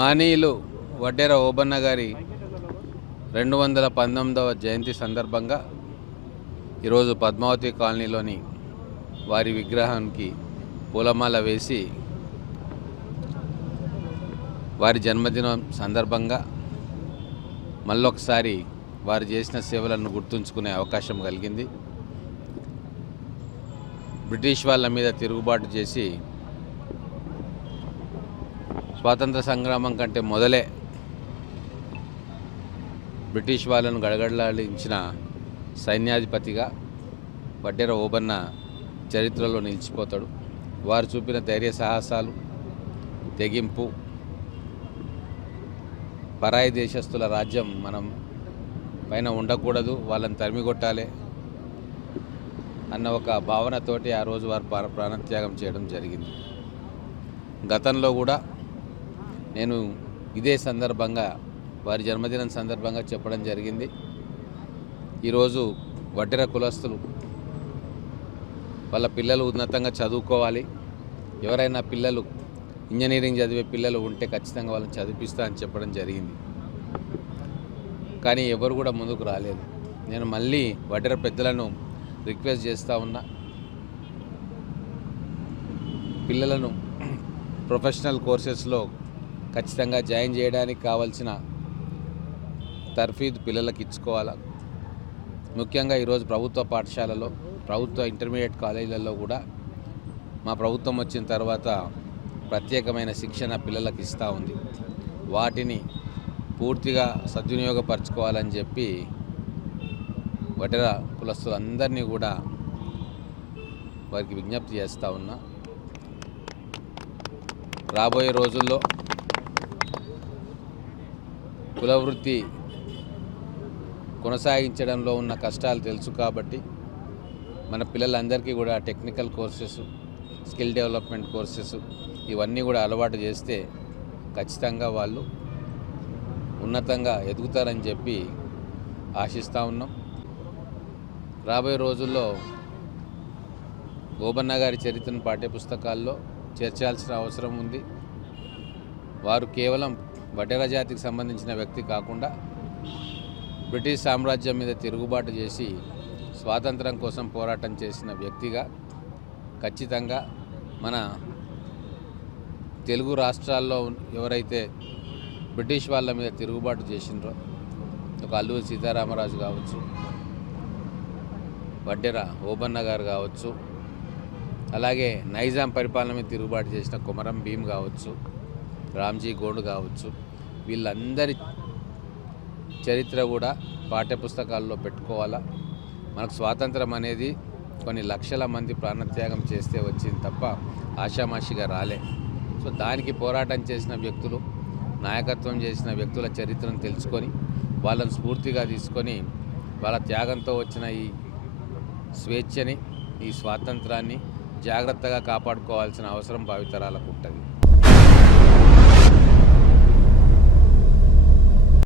మానీయులు వడ్డేర ఓబన్న గారి 219వ జయంతి సందర్భంగా ఈరోజు పద్మావతి కాలనీలోని వారి విగ్రహానికి పూలమాల వేసి వారి జన్మదినం సందర్భంగా మళ్ళొకసారి వారు చేసిన సేవలను గుర్తుంచుకునే అవకాశం కలిగింది. బ్రిటిష్ వాళ్ళ మీద తిరుగుబాటు చేసి స్వాతంత్ర సంగ్రామం కంటే మొదలే బ్రిటిష్ వాళ్ళను గడగడలాడించిన సైన్యాధిపతిగా వడ్డేర ఓబన్న చరిత్రలో నిలిచిపోతాడు. వారు చూపిన ధైర్య సాహసాలు, తెగింపు, పరాయి దేశస్తుల రాజ్యం మనం పైన ఉండకూడదు, వాళ్ళని తరిమికొట్టాలి అన్న ఒక భావనతోటి ఆ రోజు వారు ప్రాణత్యాగం చేయడం జరిగింది. గతంలో కూడా నేను ఇదే సందర్భంగా వారి జన్మదినం సందర్భంగా చెప్పడం జరిగింది. ఈరోజు వడ్డెర కులస్తులు వాళ్ళ పిల్లలు ఉన్నతంగా చదువుకోవాలి, ఎవరైనా పిల్లలు ఇంజనీరింగ్ చదివే పిల్లలు ఉంటే ఖచ్చితంగా వాళ్ళని చదివిస్తా అని చెప్పడం జరిగింది. కానీ ఎవరు కూడా ముందుకు రాలేదు. నేను మళ్ళీ వడ్డెర పెద్దలను రిక్వెస్ట్ చేస్తూ ఉన్నా, పిల్లలను ప్రొఫెషనల్ కోర్సెస్లో ఖచ్చితంగా జాయిన్ చేయడానికి కావాల్సిన తర్ఫీదు పిల్లలకు ఇచ్చుకోవాలా. ముఖ్యంగా ఈరోజు ప్రభుత్వ పాఠశాలలో, ప్రభుత్వ ఇంటర్మీడియట్ కాలేజీలలో కూడా మా ప్రభుత్వం వచ్చిన తర్వాత ప్రత్యేకమైన శిక్షణ పిల్లలకు ఇస్తూ ఉంది. వాటిని పూర్తిగా సద్వినియోగపరచుకోవాలని చెప్పి వడ్డెర కులస్తులందరినీ కూడా వారికి విజ్ఞప్తి చేస్తూ ఉన్నా. రాబోయే రోజుల్లో కులవృత్తి కొనసాగించడంలో ఉన్న కష్టాలు తెలుసు కాబట్టి మన పిల్లలందరికీ కూడా technical courses, skill development courses ఇవన్నీ కూడా అలవాటు చేస్తే ఖచ్చితంగా వాళ్ళు ఉన్నతంగా ఎదుగుతారని చెప్పి ఆశిస్తూ ఉన్నాం. రాబోయే రోజుల్లో ఓబన్న గారి చరిత్రను పాఠ్యపుస్తకాల్లో చేర్చాల్సిన అవసరం ఉంది. వారు కేవలం వడ్డెర జాతికి సంబంధించిన వ్యక్తి కాకుండా బ్రిటిష్ సామ్రాజ్యం మీద తిరుగుబాటు చేసి స్వాతంత్రం కోసం పోరాటం చేసిన వ్యక్తిగా ఖచ్చితంగా మన తెలుగు రాష్ట్రాల్లో ఎవరైతే బ్రిటిష్ వాళ్ళ మీద తిరుగుబాటు చేసినారో, ఒక అల్లూరి సీతారామరాజు కావచ్చు, వడ్డెర ఓబన్న గారు కావచ్చు, అలాగే నైజాం పరిపాలన మీద తిరుగుబాటు చేసిన కొమరం భీమ్ కావచ్చు, రామ్జీ గోండ్ కావచ్చు, వీళ్ళందరి చరిత్ర కూడా పాఠ్యపుస్తకాల్లో పెట్టుకోవాలా. మనకు స్వాతంత్రం అనేది కొన్ని లక్షల మంది ప్రాణత్యాగం చేస్తే వచ్చింది తప్ప ఆషామాషిగా రాలే. సో దానికి పోరాటం చేసిన వ్యక్తులు, నాయకత్వం చేసిన వ్యక్తుల చరిత్రను తెలుసుకొని వాళ్ళని స్ఫూర్తిగా తీసుకొని వాళ్ళ త్యాగంతో వచ్చిన ఈ స్వేచ్ఛని, ఈ స్వాతంత్రాన్ని జాగ్రత్తగా కాపాడుకోవాల్సిన అవసరం భావితరాలకు ఉంటుంది.